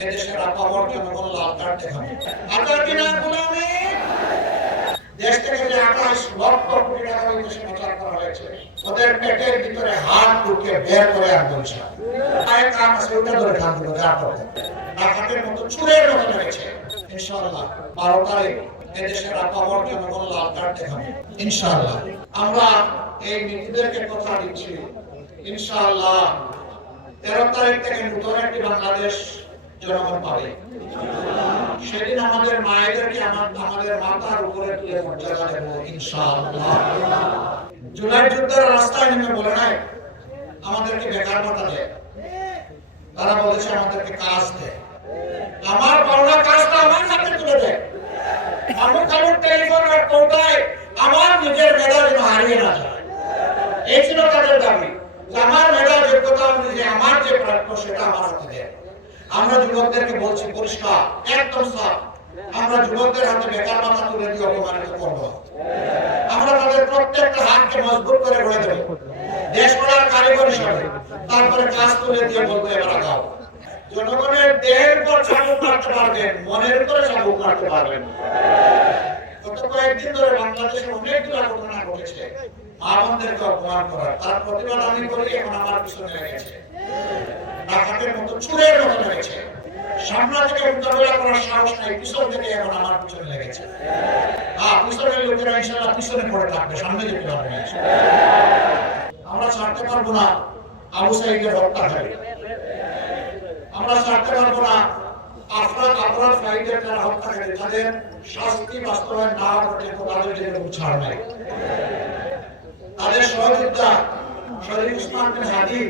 দেশের আপামর জনগণ লাল কার্ড দেখাবে। আজাদ বিনা গোলামি দেশ থেকে যে 28 লক্ষ কোটি টাকা দেশে পাচার করা হয়েছে, ওদের পেটের ভিতরে হাত ঢুকে বের করে আনছে। আয় কাম আছে ওটা ধরে খান দিল যা করে। ডাকাতের মতো চুরের মতো হয়েছে। ইনশাআল্লাহ 12 তারিখ দেশের আপামর জনগণ লাল কার্ড দেখাবে। ইনশাআল্লাহ আমরা এই নীতিদেরকে কথা দিচ্ছি। ইনশাআল্লাহ 13 তারিখ থেকে নতুন একটি বাংলাদেশ জনগণ পাবে। সেদিন আমাদের মায়েদেরকে আমাদের মাথার উপরে তুলে মর্যাদা দেব ইনশাআল্লাহ। জুলাই যুদ্ধের রাস্তায় নেমে বলে নাই আমাদেরকে বেকার ভাতা দেয়, তারা বলেছে আমাদেরকে কাজ দেয়। আমার পাওনা কাজটা আমার হাতে তুলে দেয়। আমি কারোর টেলিফোন আর কোটায় আমার নিজের মেধা যেন হারিয়ে না যায়, এই ছিল তাদের দাবি। আমার মেধা যোগ্যতা অনুযায়ী আমার যে প্রাপ্য সেটা আমার হাতে দেয়। আমরা যুবকদেরকে বলছি পরিষ্কার একদম সাফ, আমরা যুবকদের হাতে বেকার ভাতা তুলে দিয়ে অপমানিত করবো। আমরা তাদের প্রত্যেকটা হাতকে মজবুত করে গড়ে দেব দেশ গড়ার কারিগর হিসাবে। তারপরে কাজ তুলে দিয়ে বলবো এবার আগাও। জনগণের দেহের উপর চাবুক মারতে পারবেন, মনের উপরে চাবুক মারতে পারবেন। গত কয়েকদিন ধরে বাংলাদেশে অনেকগুলো ঘটনা ঘটেছে মা বোনদেরকে অপমান করার, তার প্রতিবাদ আমি করি। এখন আমার পিছনে লেগেছে, ডাকাতের মতো চুরের মতো লেগেছে। সামনে থেকে মোকাবেলা করার সাহস নাই, পিছন থেকে এখন আমার পিছনে লেগেছে। পিছনের লোকেরা ইনশাআল্লাহ পিছনে পড়ে থাকবে, সামনে যেতে পারবে না। আমরা ছাড়তে পারবো না আবু সাঈদের হত্যাকারী, আমরা ছাড়তে পারবো না আফরাদ ফাইদের যারা হত্যাকারী, তাদের শাস্তি বাস্তবায়ন না করতে তাদের যেরকম ছাড় নাই। তাদের সহযোদ্ধা শরীফ উসমান বিন হাদি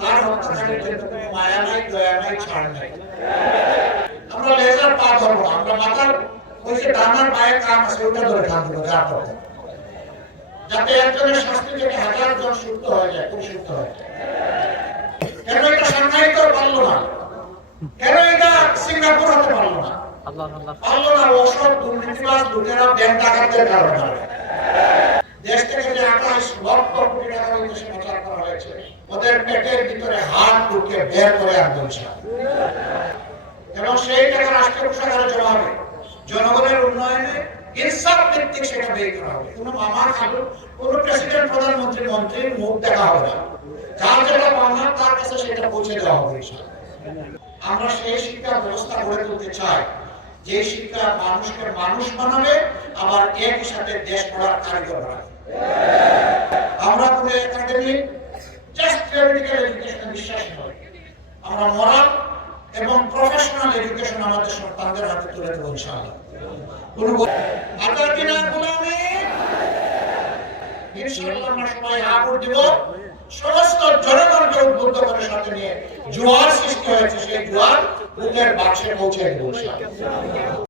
তার হত্যাকারীদের কোনো মায়া নাই, দয়া নাই, ছাড় নাই। আমরা লেজার পা ধরবো না, আমরা মাথার ওই যে ডানার পায়ের কাম আছে ওটা ধরে খান দেবো যা করবো, যাতে একজনের শাস্তি থেকে 1000 জন সুস্থ হয়ে যায়, খুব সুস্থ হয়ে যায়। কেন এটা সাংঘাই তো পারলো না? কেন এটা সিঙ্গাপুর হতে পারলো না? পারলো না ওসব দুর্নীতিবাজ লুটেরা ব্যাংক ডাকাতদের কারণে। দেশ থেকে যে 28 লক্ষ কোটি টাকা দেশে পাচার করা হয়েছে, ওদের পেটের ভিতরে হাত ঢুকে বের করে আনছে। এবং সেই টাকা রাষ্ট্রীয় কোষাগারে জমা হবে, জনগণের উন্নয়নে ইনসাফ ভিত্তিক সেটা ব্যয় করা হবে। কোনো মামা খালু, কোনো প্রেসিডেন্ট, প্রধানমন্ত্রী, মন্ত্রীর মুখ দেখা হবে না। যার যেটা পাওনা তার কাছে সেটা পৌঁছে দেওয়া হবে। আমরা সেই শিক্ষা ব্যবস্থা গড়ে তুলতে চাই যে শিক্ষা মানুষকে মানুষ বানাবে, আবার একই সাথে দেশ গড়ার কারিগর বানাবে। আমরা কোনো একাডেমিক জাস্ট থিওরিটিক্যাল এডুকেশনে বিশ্বাসী নই। আমরা মোরাল এবং প্রফেশনাল এডুকেশন আমাদের সন্তানদের হাতে তুলে দেবো ইনশাআল্লাহ। আজাদ বিনা গোলামি ইনশাআল্লাহ আমরা সবাই ভোট দিব। সমস্ত জনগণকে উদ্বুদ্ধ করে সাথে নিয়ে জোয়ার সৃষ্টি হয়েছে, সেই জোয়ার বুকের বাক্সে পৌঁছে দেবো ইনশাআল্লাহ।